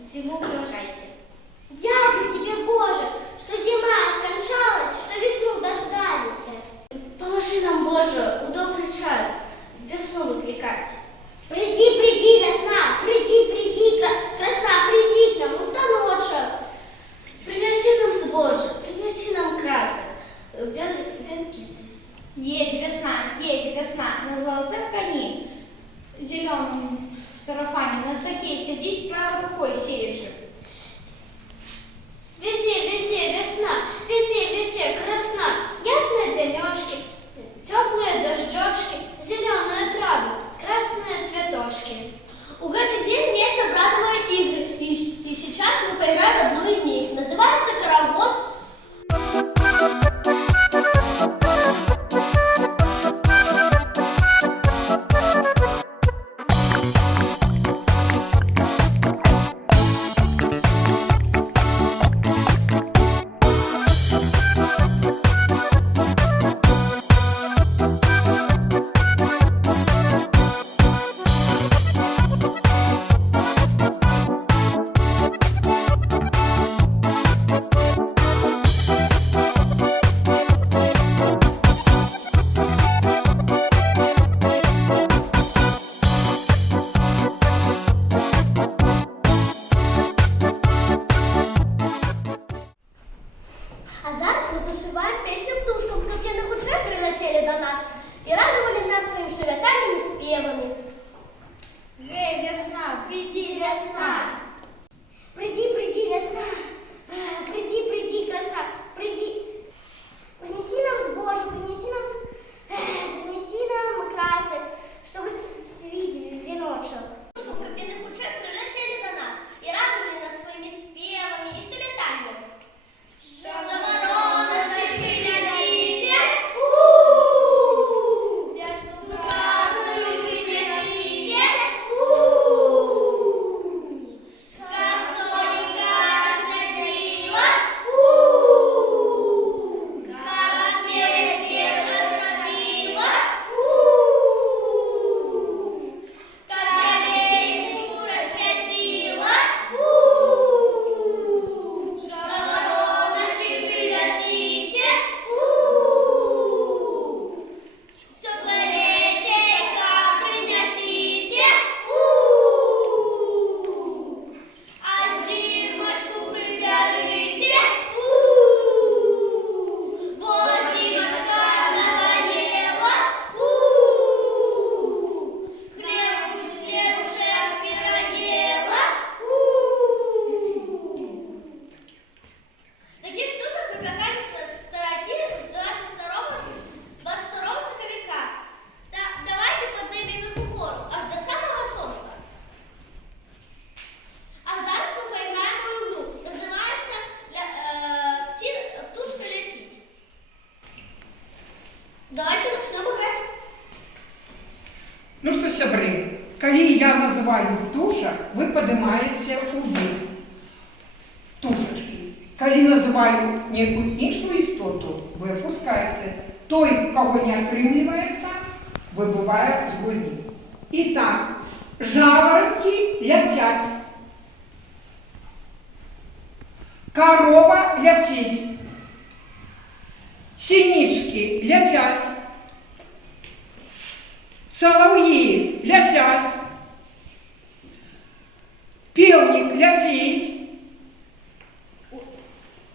зиму урожайте. Дякую тебе, Боже, что зима скончалась, что весну дождались. Поможи нам, Боже, у добрый час весну выкликать. Приди, приди, весна, приди, приди, красна, приди к нам, у ночи. Принеси нам, Боже, принеси нам красок, венки свисти. Едет весна на золотом коне, зеленом сарафане, на сахе сидит, правой рукой сеет. Веси, весна, красна, ясные денечки, теплые дождечки, зеленые травы, красные цветочки. У этот день есть обрадовые игры, и сейчас мы поиграем в одну из них. Называется «Каравод». А зараз ми заспіваємо пісню птушкам, щоб вони хоча прилетіли до нас і радували нас своїм шевятальними співами. Гей, весна, приди, весна. Приди, приди, весна, приди, приди, красна, приди. Принеси нам Боже, принеси нам красок, чтобы свить веночек. Чтобы капелы кучек прилетели до нас и радовали нас своими спевами и щебетаньем. Жавороночки, глядите, Весну красную принесите, как соненька садила, как снег растопила, как ялейку распятила, жавороночки, прилетите, теплолетейка принесите, а зимочку приберите, бо зимочка наболела, хлебушек пироела. Таких птушек выпекали в Саратове 22 соковика. Давайте поднимем их в гору, аж до самого солнца. А зараз мы поиграем в игру. Называется «Птушка летит». Давайте начнем играть. Ну што, сябры, калі я называю птушак, вы падымаеце ўверх. Птушачкі. Калі называю некую іншую істоту, вы опускаеце. Той, кого не атрымліваецца, выбывае з гульні. Итак, жаворонки летять. Корова летит. Синички летят. Соловьи летят. Певник летит.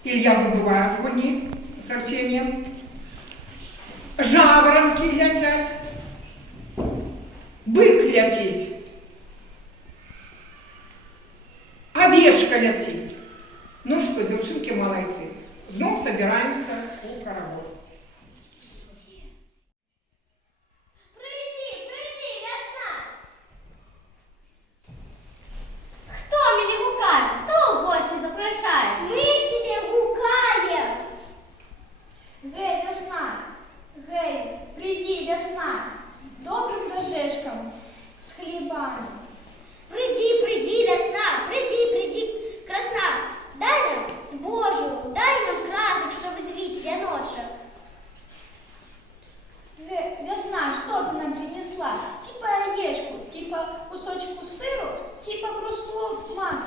Илья выбывает с гульни с Арсением. Жаворонки летят. Бык летит. Овечка летит. Ну что, девчонки молодцы. Снова собираемся у коровод. Приди, весна! Кто меня гукает? Кто в гости запрошает? Мы тебе гукаем! Гей, весна, гей, приди, весна, с добрым дождешком, с хлебами. Приди, весна, приди, красна. Дай нам с Божию, дай нам красок, чтобы звить веночек. Весна, что ты нам принесла? Типа орешку, типа кусочку сыру, типа простую масло.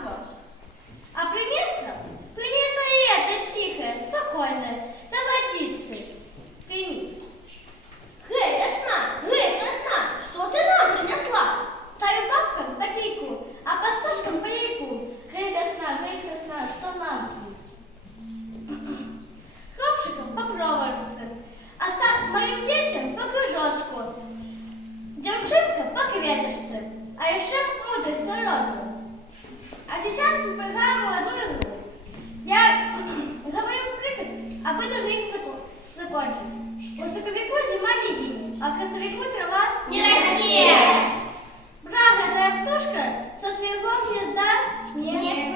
мудрость народу. А сейчас мы поиграем в одну игру. Я говорю приказ, а вы должны их закончить. Высоковику зима не гинет, а красовику трава Не растет. Правда, твоя птушка со своего гнезда не пильнує.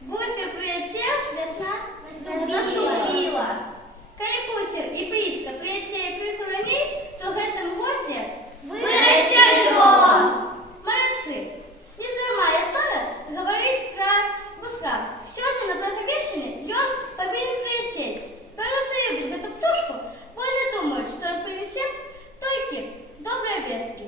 Бусер прилетел, весна наступила. Коли бусер и приска прилетели к раней, то в этом годе Вырастет лед. Молодцы. Не здарма я стала говорить про буска. Сегодня на Благовещение лен повинен прилететь. Беру свою эту птушку, бо не думаю, что принесет только добрые вестки.